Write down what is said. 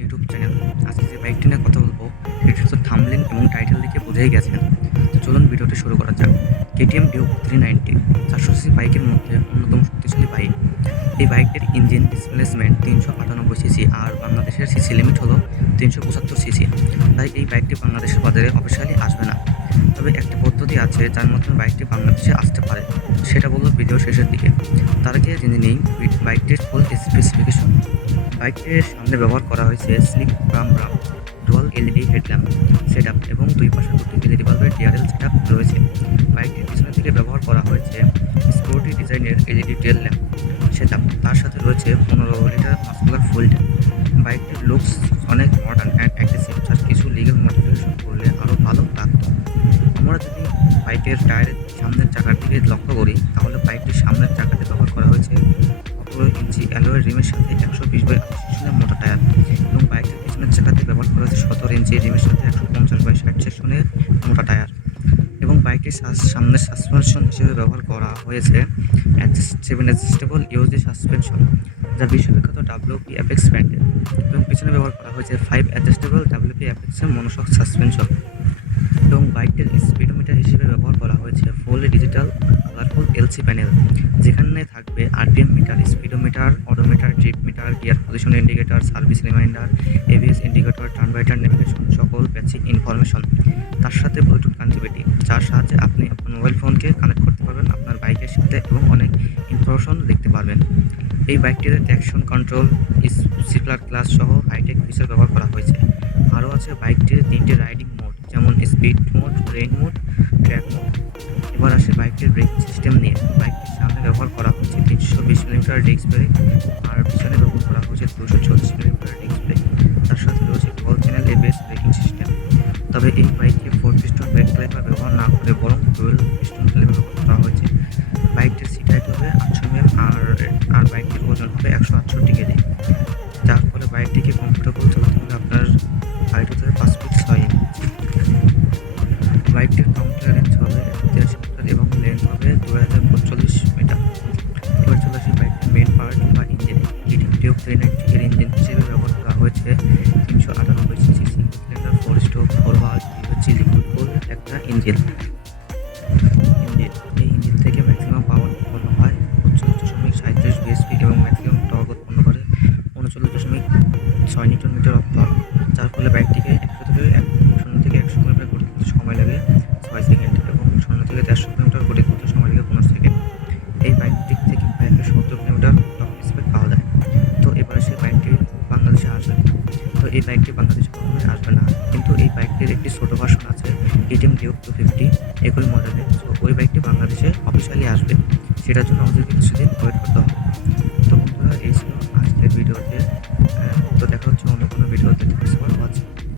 YouTube channel. আজকে যে বাইকটি নিয়ে কথা বলবো সেটি তো থাম্বনেল এবং টাইটেল দেখে বুঝেই গেছেন। তো চলুন ভিডিওটি শুরু করা যাক। কেটিএম ডিউক 390 400 সিসি বাইকের মধ্যে অন্যতম শক্তিশালী বাইক। এই বাইকটির ইঞ্জিন ডিসপ্লেসমেন্ট 398 সিসি আর বাংলাদেশের সিসি লিমিট হলো 375 সিসি। তাই এই বাইকটি বাংলাদেশের বাজারে অফিসিয়ালি আসবে না। তবে একটি পদ্ধতি আছে যার মাধ্যমে বাইকটি বাংলাদেশে আসতে পারে, সেটা বলবো ভিডিও শেষের দিকে। তার আগে জেনে নেই বাইকটির ফুল স্পেসিফিকেশন। বাইকটির সামনে ব্যবহার করা হয়েছে slick Ram dual LED headlamp setup এবং দুই পাশে দুটি এলইডি বাল্বের ডিআরএল সেটআপ রয়েছে। বাইকটির পিছনের দিকে ব্যবহার করা হয়েছে স্পোর্টি ডিজাইনের এলইডি টেল ল্যাম্প সেটআপ, তার সাথে রয়েছে 15 লিটার মাস্কুলার ফুল ট্যাঙ্ক। বাইকটির লুকস অনেক মডার্ন অ্যান্ড অ্যাগ্রেসিভ, যার কিছু লিগ্যাল মডিফিকেশন করলে আরও ভালো লাগতো। আমরা যদি বাইকের টায়ারের সামনের চাকার দিকে লক্ষ্য করি তাহলে বাইকটির সামনের চাকাতে ব্যবহার করা হয়েছে 15 ইঞ্চি অ্যালয়ের রিমের সাথে 120/80 সেকশনের মোটা টায়ার এবং বাইকটির পিছনের চাকাতে ব্যবহার করা হয়েছে 17 ইঞ্চি রিমের সাথে 150/60 সেকশনের মোটা টায়ার এবং বাইকটির সামনের সাসপেনশন হিসেবে ব্যবহার করা হয়েছে 7 অ্যাডজাস্টেবল ইউএসডি সাসপেনশন, যা বিশ্ববিখ্যাত ডাব্লিউপি অ্যাপেক্স ব্র্যান্ডের, এবং পিছনে ব্যবহার করা হয়েছে 5 অ্যাডজাস্টেবল ডাব্লিউপি অ্যাপেক্সের মনোশক সাসপেনশন এবং বাইকটির স্পিডোমিটার হিসেবে ব্যবহার করা হয়েছে full digital colourful LC panel, যেখানে থাকবে RPM meter, speedometer, odometer, trip meter, gear position indicator, service reminder, ABS indicator, turn by turn navigation, সকল বেসিক ইনফরমেশন। তার সাথে ব্লুটুথ কানেক্টিভিটি, যার সাহায্যে আপনি আপনার মোবাইল ফোনকে কানেক্ট করতে পারবেন আপনার বাইকের সাথে এবং অনেক ইনফরমেশন দেখতে পারবেন। এই বাইকটিতে ট্র্যাকশন কন্ট্রোল, স্পিকার ক্লাস সহ হাইটেক ফিচার ব্যবহার করা হয়েছে। আরও আছে বাইকটির 3টে রাইডিং মোড, যেমন speed mode, rain mode, track mode. এবার আসে বাইকটির ব্রেকিং সিস্টেম নিয়ে। বাইকটির সামনে ব্যবহার করা হয়েছে 320 মিলিমিটার ডিস্ক ব্রেক আর পিছনে ব্যবহার করা হয়েছে 240 মিলিমিটার ডিস্ক ব্রেক। তার সাথে রয়েছে dual channel ABS braking system. তবে এই বাইকে 4 পিস্টন ব্রেক ক্যালিপার ব্যবহার না করে বরং 12 পিস্টন ক্যালিপার ব্যবহার করা হয়েছে। বাইকটির সিট হাইট হবে 800 mm আর বাইকটির ওজন হবে 168 কেজি, যার ফলে বাইকটিকে কমফোর্টেবল চালাতে হলে আপনার হাইট হতে হবে 5 ফিট 6 ইঞ্চি। বাইকটির গ্রাউন্ড ক্লিয়ারেন্স হবে 183 মিটার এবং লেন্থ হবে 2045 মিটার। এবার চলে আসি বাইকটির মেন পার্ট বা ইঞ্জিন। কেটিএম ডিউক 390 এর ইঞ্জিন হিসেবে ব্যবহার করা হয়েছে 398 CC single cylinder 4 stroke 4 valve liquid কুল একটা ইঞ্জিন। এই ইঞ্জিন থেকে ম্যাক্সিমাম পাওয়ার উৎপন্ন হয় 39.37 বিএসপি এবং ম্যাক্সিমাম টর্ক উৎপন্ন করে 39.6 নিউটন মিটার অফ টর্ক, যার ফলে বাইকটিকে 0 থেকে 100 কিলোমিটার গতি করতে সময় লাগে 6 সেকেন্ড এবং 0 থেকে 150 কিলোমিটার গতি করতে সময় লাগে 15 সেকেন্ড। এই বাইকটির থেকে বাইকে 70 কিলোমিটার টপ স্পিড পাওয়া যায়। তো এবার সেই বাইকটি বাংলাদেশে আসবে। তো এই বাইকটি বাংলাদেশে কখনোই আসবে না, কিন্তু এই বাইকটির একটি ছোটো ভার্সন আছে কেটিএম ডিউক 250 একই মডেলের। তো ওই বাইকটি বাংলাদেশে অফিসিয়ালি আসবে, সেটার জন্য আমাদেরকে কিছুদিন ওয়েট করতে হবে। তো বন্ধুরা, এই ছিল